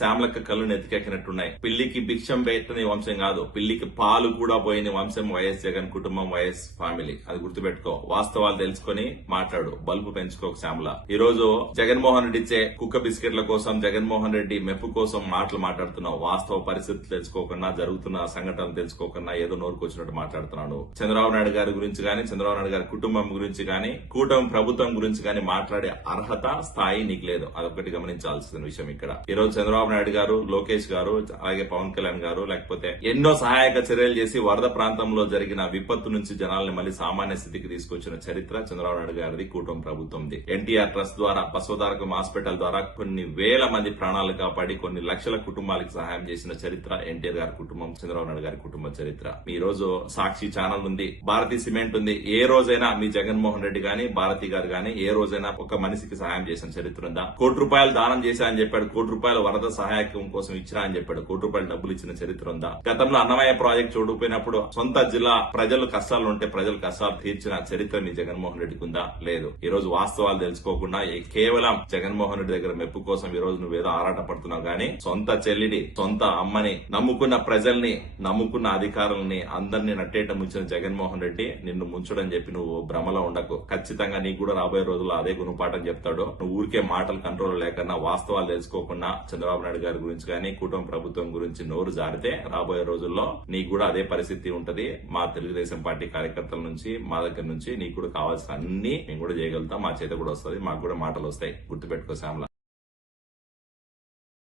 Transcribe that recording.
శ్యామలక్క కళ్ళు నెత్తికెక్కినట్టున్నాయి. పిల్లికి భిక్షం పెట్టని వంశం కాదు. పిల్లికి పాలు కూడా పోయిన వంశం వైఎస్ జగన్ కుటుంబం వైఎస్ ఫ్యామిలీ. అది గుర్తుపెట్టుకో. వాస్తవాలు తెలుసుకొని మాట్లాడు. బల్బు పెంచుకో శ్యామల. ఈ రోజు జగన్మోహన్ రెడ్డి ఇచ్చే కుక్క బిస్కెట్ల కోసం జగన్మోహన్ రెడ్డి మెప్పు కోసం మాటలు మాట్లాడుతున్నావు. వాస్తవ పరిస్థితులు తెలుసుకోకుండా జరుగుతున్న సంఘటనలు తెలుసుకోకుండా ఏదో నోరుకొచ్చినట్టు మాట్లాడుతున్నాడు. చంద్రబాబు నాయుడు గారి గురించి గాని చంద్రబాబు నాయుడు గారి కుటుంబం గురించి గాని కూటమి ప్రభుత్వం గురించి గాని మాట్లాడే అర్హత స్థాయి నీకు లేదు. అదొకటి గమనించాల్సిన విషయం ఇక్కడ. ఈ రోజు చంద్రబాబు నాయుడు గారు లోకేష్ గారు అలాగే పవన్ కళ్యాణ్ గారు లేకపోతే ఎన్నో సహాయక చర్యలు చేసి వరద ప్రాంతంలో జరిగిన విపత్తు నుంచి జనాల్ని మళ్ళీ సామాన్య స్థితికి తీసుకొచ్చిన చరిత్ర చంద్రబాబు నాయుడు గారిది కూటమి ప్రభుత్వంది. ఎన్టీఆర్ ట్రస్ట్ ద్వారా బసవధారకం హాస్పిటల్ ద్వారా కొన్ని వేల మంది ప్రాణాలు కాపాడి కొన్ని లక్షల కుటుంబాలకు సహాయం చేసిన చరిత్ర ఎన్టీఆర్ గారి కుటుంబం చంద్రబాబు నాయుడు గారి కుటుంబ చరిత్ర. ఈ రోజు సాక్షి ఛానల్ ఉంది భారతీ సిమెంట్ ఉంది. ఏ రోజైనా మీ జగన్మోహన్ రెడ్డి గాని భారతి గారు గాని ఏ రోజైనా ఒక మనిషికి సహాయం చేసిన చరిత్ర ఉందా? కోటి రూపాయలు దానం చేశా అని చెప్పాడు కోటి రూపాయలు వరద సహాయకం కోసం ఇచ్చినా అని చెప్పాడు. కోటి రూపాయలు డబ్బులు ఇచ్చిన చరిత్ర ఉందా? గతంలో అన్నమయ్య ప్రాజెక్ట్ చూడకపోయినప్పుడు సొంత జిల్లా ప్రజలు కష్టాలు ఉంటే ప్రజలు కష్టాలు తీర్చిన చరిత్ర మీ జగన్మోహన్ రెడ్డికి ఉందా? లేదు. ఈ రోజు వాస్తవాలు తెలుసుకోకుండా కేవలం జగన్మోహన్ రెడ్డి దగ్గర మెప్పు కోసం ఈ రోజు నువ్వేదో ఆరాట పడుతున్నావు గానీ సొంత చెల్లిని సొంత అమ్మని నమ్ముకున్న ప్రజల్ని నమ్ముకున్న అధికారులని అందరినీ నట్టేట ముంచిన జగన్మోహన్ రెడ్డి నిన్ను ముంచడం చెప్పి నువ్వు భ్రమలో ఉండకు. ఖచ్చితంగా నీకు కూడా రాబోయే రోజుల్లో అదే గుణపాఠం చెప్తాడు. నువ్వు ఊరికే మాటలు కంట్రోల్ లేకుండా వాస్తవాలు తెలుసుకోకుండా చంద్రబాబు నాయుడు గారి గురించి కానీ కుటుంబ ప్రభుత్వం గురించి నోరు జారితే రాబోయే రోజుల్లో నీకు కూడా అదే పరిస్థితి ఉంటది. మా తెలుగుదేశం పార్టీ కార్యకర్తల నుంచి మా దగ్గర నుంచి నీకు కూడా కావాల్సిన అన్ని మేము కూడా చేయగలుగుతాం. మా చేత కూడా వస్తుంది. మాకు కూడా మాటలు వస్తాయి. గుర్తుపెట్టుకో శ్యామల.